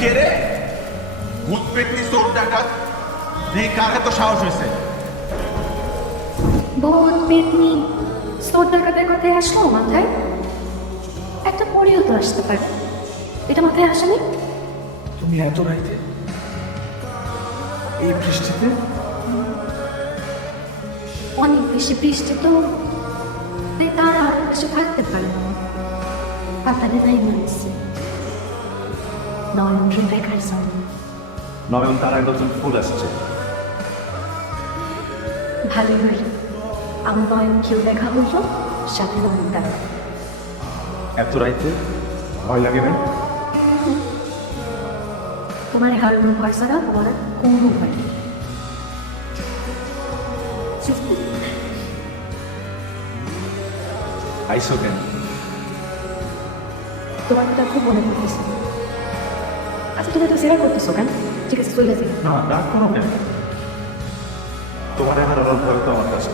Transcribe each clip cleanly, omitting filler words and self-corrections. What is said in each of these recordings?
কে রে? ভূত পেটনি চোর ডাকাত নেই, কার এত সাহস হয়েছে? ভূত পেতনি চোর ডাকাতের কথায় আসলো মাথায়? একটা পরেও তো আসতে পারে, এটা মাথায় আসেনি? তুমি এত রাইতে এই বৃষ্টিতে? অনেক বেশি বৃষ্টি তো, তারা আশেপাশে থাকতে পারে না। পাতারে নাই মানছে নয়ন দেখার জন্য। নয়ন তার একজন ফুল আসছে। ভালোই হইল, আমার নয়ন কেউ দেখা হইল, সাথে নয়ন তারা। এত রাইতে ভয় লাগে না? তোমার হারানোর ভয় ছাড়া তোমার কোনো ভয় নেই। আইসো কেন? তোমার কথা খুব মনে পড়তেছে। আচ্ছা তুমি তো সেরা করতেছো কেন? ঠিক আছে চলে যাই। না, ডাক কোনো কেন? তোমার আমার আলাদা ভয় তো আমার কাছে।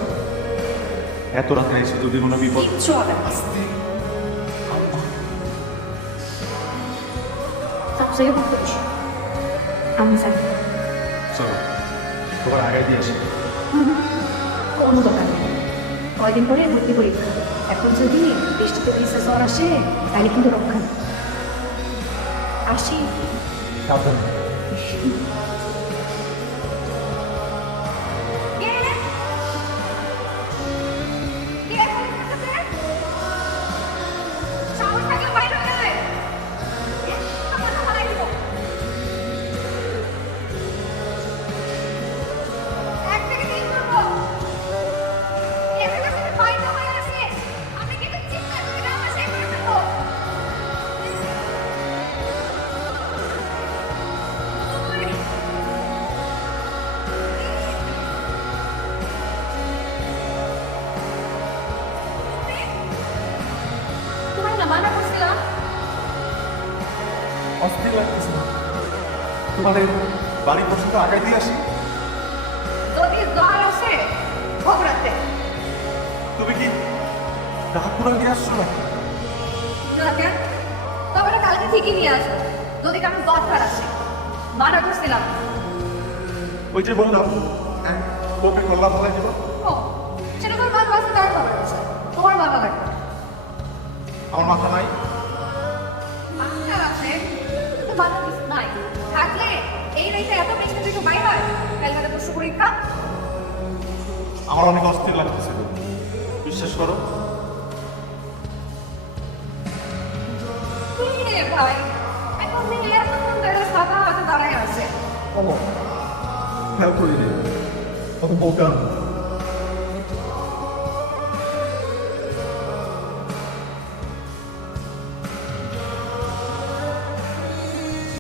এত রাতে এসে যদি কোনো বিপদ। কিচ্ছু হবে না। সবচেয়ে ভালো কিছু আমি জানি চলো তোমার আগে দিয়ে আসি। কোনো দোকান নেই, কয়দিন পরে ভর্তি পরীক্ষা। এখন যদি বৃষ্টিতে ভিজে জ্বর আসে তাহলে কিন্তু রক্ষা নেই। আসি। সাবধান। অস্থির লাগতেছে না তোমাদের বাড়ি পর্যন্ত আগে দিয়ে আসি? যদি জ্বর আসে ঘবরাতে তুমি কি ডাকুরা দিয়ে আসছো না? কেন? তবে না কালকে ঠিকই নিয়ে আসবো যদি কারণ দরকার আসে। মানা করছিলাম। ওই যে বললাম ওকে কল্লা ফলাই দিব। ও সেটা তোর বাবা আছে, তার বাবা আছে, তোমার বাবা লাগবে। আমার মাথা নাই। মাথা আছে কিন্তু বাবা কিছু নাই। থাকলে এই রাইতে এত বৃষ্টি থেকে বাইর হয় কালকে তো পরীক্ষা। আমার অনেক অস্থির লাগতেছে, বিশ্বাস করো। কি রে ভাই, এখন মেয়ে এতক্ষণ ধরে সাদা হাতে দাঁড়ায় আছে। খেয়াল করি রে, কত বোকা।